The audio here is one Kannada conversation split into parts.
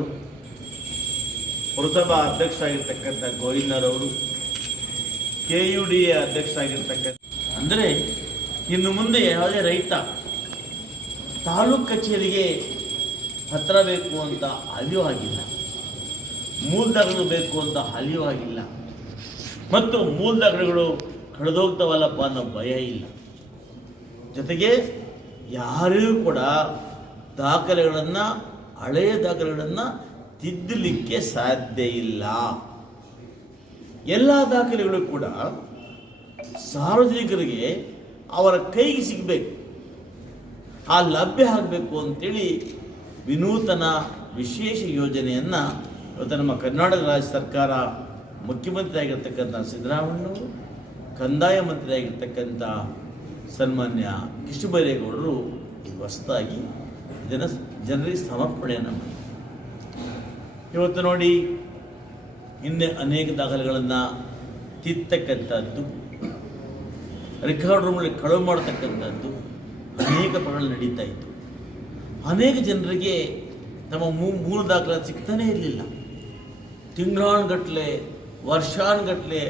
ಅವರು, ಪುರಸಭಾ ಅಧ್ಯಕ್ಷರಾಗಿರ್ತಕ್ಕಂಥ ಗೋವಿಂದರವರು, KUDA ಅಧ್ಯಕ್ಷರಾಗಿರ್ತಕ್ಕಂಥ, ಅಂದರೆ ಇನ್ನು ಮುಂದೆ ಯಾವುದೇ ರೈತ ತಾಲೂಕು ಕಚೇರಿಗೆ ಪತ್ರ ಬೇಕು ಅಂತ ಅಲಿಯೋ ಆಗಿಲ್ಲ, ಮೂಲ ದಾಖಲೆ ಬೇಕು ಅಂತ ಅಲಿಯೋ ಆಗಿಲ್ಲ, ಮತ್ತು ಮೂಲ ದಾಖಲೆಗಳು ಕಳೆದೋಗ್ತಾವಲ್ಲಪ್ಪ ಅನ್ನೋ ಭಯ ಇಲ್ಲ. ಜೊತೆಗೆ ಯಾರಿಗೂ ಕೂಡ ದಾಖಲೆಗಳನ್ನು, ಹಳೆಯ ದಾಖಲೆಗಳನ್ನು ತಿದ್ದಲಿಕ್ಕೆ ಸಾಧ್ಯ ಇಲ್ಲ. ಎಲ್ಲ ದಾಖಲೆಗಳು ಕೂಡ ಸಾರ್ವಜನಿಕರಿಗೆ ಅವರ ಕೈಗೆ ಸಿಗಬೇಕು, ಆ ಲಭ್ಯ ಆಗಬೇಕು ಅಂತೇಳಿ ವಿನೂತನ ವಿಶೇಷ ಯೋಜನೆಯನ್ನು ಇವತ್ತು ನಮ್ಮ ಕರ್ನಾಟಕ ರಾಜ್ಯ ಸರ್ಕಾರ, ಮುಖ್ಯಮಂತ್ರಿ ಆಗಿರ್ತಕ್ಕಂಥ ಸಿದ್ದರಾಮಯ್ಯನವರು, ಕಂದಾಯ ಮಂತ್ರಿ ಆಗಿರ್ತಕ್ಕಂಥ ಸನ್ಮಾನ್ಯ ಕೃಷ್ಣ ಬೈರೇಗೌಡರು ಹೊಸದಾಗಿ ಇದನ್ನು ಜನರಿಗೆ ಸಮರ್ಪಣೆಯನ್ನು ಮಾಡಿ, ಇವತ್ತು ನೋಡಿ ಹಿಂದೆ ಅನೇಕ ದಾಖಲೆಗಳನ್ನು ತಿರ್ತಕ್ಕಂಥದ್ದು, ರೆಕಾರ್ಡ್ ರೂಮ್ಗಳಲ್ಲಿ ಕಳುವು ಮಾಡತಕ್ಕಂಥದ್ದು ಅನೇಕ ಪ್ರಕರಣ ನಡೀತಾ ಇತ್ತು. ಅನೇಕ ಜನರಿಗೆ ತಮ್ಮ ಮೂಲ ದಾಖಲೆ ಸಿಗ್ತಾನೇ ಇರಲಿಲ್ಲ. ತಿಂಗಳಾನುಗಟ್ಟಲೆ, ವರ್ಷಾನುಗಟ್ಟಲೆ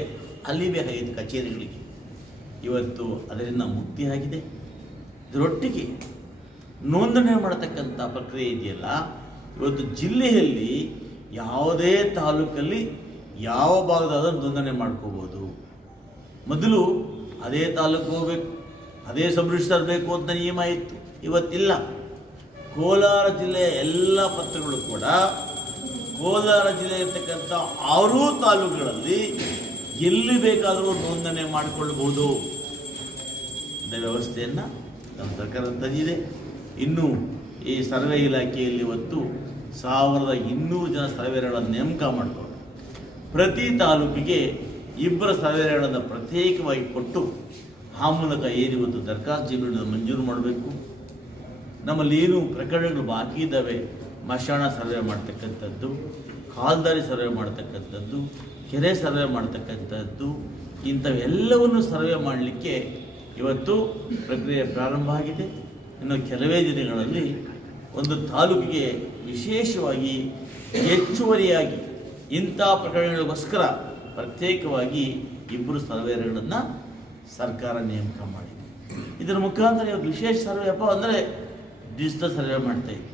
ಅಲಿಬೇಕಾಗಿತ್ತು ಕಚೇರಿಗಳಿಗೆ. ಇವತ್ತು ಅದರಿಂದ ಮುಕ್ತಿ ಆಗಿದೆ. ಇದರೊಟ್ಟಿಗೆ ನೋಂದಣಿ ಮಾಡತಕ್ಕಂಥ ಪ್ರಕ್ರಿಯೆ ಇದೆಯಲ್ಲ, ಇವತ್ತು ಜಿಲ್ಲೆಯಲ್ಲಿ ಯಾವುದೇ ತಾಲೂಕಲ್ಲಿ ಯಾವ ಭಾಗದಾದರೂ ನೋಂದಣಿ ಮಾಡ್ಕೋಬೋದು. ಮೊದಲು ಅದೇ ತಾಲೂಕು ಹೋಗಬೇಕು, ಅದೇ ಸಬ್ ರಿಜಿಸ್ಟರ್ ಬೇಕು ಅಂತ ನಿಯಮ ಇತ್ತು. ಇವತ್ತಿಲ್ಲ. ಕೋಲಾರ ಜಿಲ್ಲೆಯ ಎಲ್ಲ ಪತ್ರಗಳು ಕೂಡ ಕೋಲಾರ ಜಿಲ್ಲೆ ಇರ್ತಕ್ಕಂಥ 6 ತಾಲೂಕುಗಳಲ್ಲಿ ಎಲ್ಲಿ ಬೇಕಾದರೂ ನೋಂದಣಿ ಮಾಡಿಕೊಳ್ಬೋದು. ಇಂಥ ವ್ಯವಸ್ಥೆಯನ್ನು ನಮ್ಮ ಸರ್ಕಾರ ತಂದಿದೆ. ಇನ್ನು ಈ ಸರ್ವೆ ಇಲಾಖೆಯಲ್ಲಿ ಇವತ್ತು 1200 ಜನ ಸರ್ವೇಯರ್ಗಳನ್ನು ನೇಮಕ ಮಾಡಿಕೊಂಡು ಪ್ರತಿ ತಾಲೂಕಿಗೆ 2 ಸರ್ವೇಯರ್ಗಳನ್ನು ಪ್ರತ್ಯೇಕವಾಗಿ ಕೊಟ್ಟು ಆ ಮೂಲಕ ಏನಿವತ್ತು ದರಖಾಸ್ತು ಜಮೀನನ್ನು ಮಂಜೂರು ಮಾಡಬೇಕು. ನಮ್ಮಲ್ಲಿ ಏನು ಪ್ರಕರಣಗಳು ಬಾಕಿ ಇದ್ದಾವೆ, ಮಶಾಣ ಸರ್ವೆ ಮಾಡ್ತಕ್ಕಂಥದ್ದು, ಕಾಲ್ದಾರಿ ಸರ್ವೆ ಮಾಡ್ತಕ್ಕಂಥದ್ದು, ಕೆರೆ ಸರ್ವೆ ಮಾಡ್ತಕ್ಕಂಥದ್ದು, ಇಂಥವೆಲ್ಲವನ್ನು ಸರ್ವೆ ಮಾಡಲಿಕ್ಕೆ ಇವತ್ತು ಪ್ರಕ್ರಿಯೆ ಪ್ರಾರಂಭ ಆಗಿದೆ. ಇನ್ನು ಕೆಲವೇ ದಿನಗಳಲ್ಲಿ ಒಂದು ತಾಲೂಕಿಗೆ ವಿಶೇಷವಾಗಿ ಹೆಚ್ಚುವರಿಯಾಗಿ ಇಂಥ ಪ್ರಕರಣಗಳಿಗೋಸ್ಕರ ಪ್ರತ್ಯೇಕವಾಗಿ 2 ಸರ್ವೇಯರ್ಗಳನ್ನು ಸರ್ಕಾರ ನೇಮಕ ಮಾಡಿದೆ. ಇದರ ಮುಖಾಂತರ ಇವತ್ತು ವಿಶೇಷ ಸರ್ವೆ ಅಪ್ಪ ಅಂದರೆ ಡಿಜಿಟಲ್ ಸರ್ವೆ ಮಾಡ್ತಾ ಇದ್ವಿ.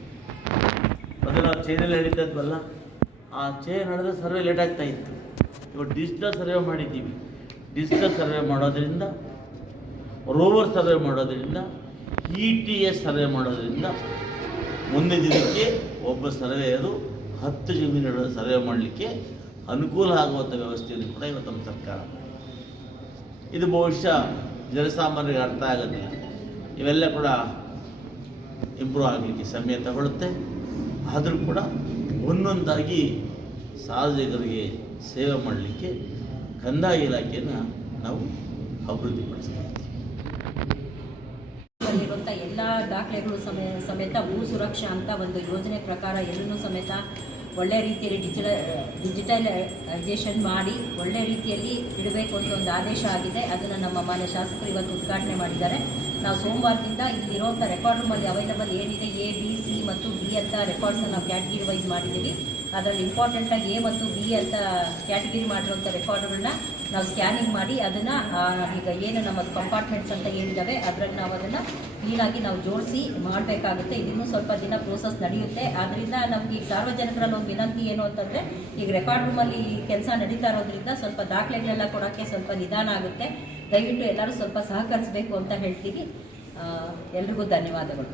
ಮೊದಲು ನಾವು ಚೈನಲ್ಲಿ ನಡೀತಾ ಇದ್ವಲ್ಲ, ಆ ಚೈನ್ ನಡೆದ ಸರ್ವೆ ಲೇಟ್ ಆಗ್ತಾ ಇತ್ತು. ಇವತ್ತು ಡಿಜಿಟಲ್ ಸರ್ವೆ ಮಾಡಿದ್ದೀವಿ. ಡಿಜಿಟಲ್ ಸರ್ವೆ ಮಾಡೋದ್ರಿಂದ, ರೋವರ್ ಸರ್ವೆ ಮಾಡೋದ್ರಿಂದ, ETS ಸರ್ವೆ ಮಾಡೋದ್ರಿಂದ ಮುಂದಿನ ದಿನಕ್ಕೆ ಒಬ್ಬ ಸರ್ವೆಯರು 10 ಜಮೀನುಗಳನ್ನು ಸರ್ವೆ ಮಾಡಲಿಕ್ಕೆ ಅನುಕೂಲ ಆಗುವಂಥ ವ್ಯವಸ್ಥೆಯನ್ನು ಕೂಡ ಇವತ್ತು ನಮ್ಮ ಸರ್ಕಾರ. ಇದು ಬಹುಶಃ ಜನಸಾಮಾನ್ಯರಿಗೆ ಅರ್ಥ ಆಗೋದಿಲ್ಲ. ಇವೆಲ್ಲ ಕೂಡ ಇಂಪ್ರೂವ್ ಆಗಲಿಕ್ಕೆ ಸಮಯ ತಗೊಳುತ್ತೆ. ಆದರೂ ಕೂಡ ಒಂದೊಂದಾಗಿ ಸಾರ್ವಜನಿಕರಿಗೆ ಸೇವೆ ಮಾಡಲಿಕ್ಕೆ ಕಂದಾಯ ಇಲಾಖೆಯನ್ನು ನಾವು ಅಭಿವೃದ್ಧಿಪಡಿಸ್ತಾ ಇದ್ದೀವಿ. ಇರುವಂಥ ಎಲ್ಲ ದಾಖಲೆಗಳು ಸಮೇತ ಭೂ ಸುರಕ್ಷಾ ಅಂತ ಒಂದು ಯೋಜನೆ ಪ್ರಕಾರ ಎಲ್ಲರೂ ಸಮೇತ ಒಳ್ಳೆ ರೀತಿಯಲ್ಲಿ ಡಿಜಿಟಲೈಸೇಷನ್ ಮಾಡಿ ಒಳ್ಳೆ ರೀತಿಯಲ್ಲಿ ಇಡಬೇಕು ಅಂತ ಒಂದು ಆದೇಶ ಆಗಿದೆ. ಅದನ್ನು ನಮ್ಮ ಮಾನ್ಯ ಶಾಸಕರು ಇವತ್ತು ಉದ್ಘಾಟನೆ ಮಾಡಿದ್ದಾರೆ. ನಾವು ಸೋಮವಾರದಿಂದ ಇಲ್ಲಿರುವಂಥ ರೆಕಾರ್ಡ್ ರೂಮಲ್ಲಿ ಅವೈಲಬಲ್ ಏನಿದೆ A, B, C ಮತ್ತು B ಅಂತ ರೆಕಾರ್ಡ್ಸನ್ನು ನಾವು ಕ್ಯಾಟಗಿರಿ ವೈಸ್ ಮಾಡಿದ್ದೀವಿ. ಅದರಲ್ಲಿ ಇಂಪಾರ್ಟೆಂಟಾಗಿ A ಮತ್ತು B ಅಂತ ಕ್ಯಾಟಗಿರಿ ಮಾಡಿರುವಂಥ ರೆಕಾರ್ಡ್ಗಳನ್ನ ನಾವು ಸ್ಕ್ಯಾನಿಂಗ್ ಮಾಡಿ ಅದನ್ನು ಈಗ ಏನು ನಮ್ಮ ಕಂಪಾರ್ಟ್ಮೆಂಟ್ಸ್ ಅಂತ ಏನಿದ್ದಾವೆ ಅದರಲ್ಲಿ ನಾವು ಅದನ್ನು ಕ್ಲೀನಾಗಿ ನಾವು ಜೋಡಿಸಿ ಮಾಡಬೇಕಾಗುತ್ತೆ. ಇನ್ನೂ ಸ್ವಲ್ಪ ದಿನ ಪ್ರೋಸೆಸ್ ನಡೆಯುತ್ತೆ. ಆದ್ದರಿಂದ ನಮ್ಗೆ ಈಗ ಸಾರ್ವಜನಿಕರಲ್ಲಿ ಒಂದು ವಿನಂತಿ ಏನು ಅಂತಂದರೆ, ಈಗ ರೆಕಾರ್ಡ್ ರೂಮಲ್ಲಿ ಕೆಲಸ ನಡೀತಾ ಇರೋದ್ರಿಂದ ಸ್ವಲ್ಪ ದಾಖಲೆಗಳೆಲ್ಲ ಕೊಡೋಕ್ಕೆ ಸ್ವಲ್ಪ ನಿಧಾನ ಆಗುತ್ತೆ. ದಯವಿಟ್ಟು ಎಲ್ಲರೂ ಸ್ವಲ್ಪ ಸಹಕರಿಸಬೇಕು ಅಂತ ಹೇಳ್ತೀವಿ. ಎಲ್ರಿಗೂ ಧನ್ಯವಾದಗಳು.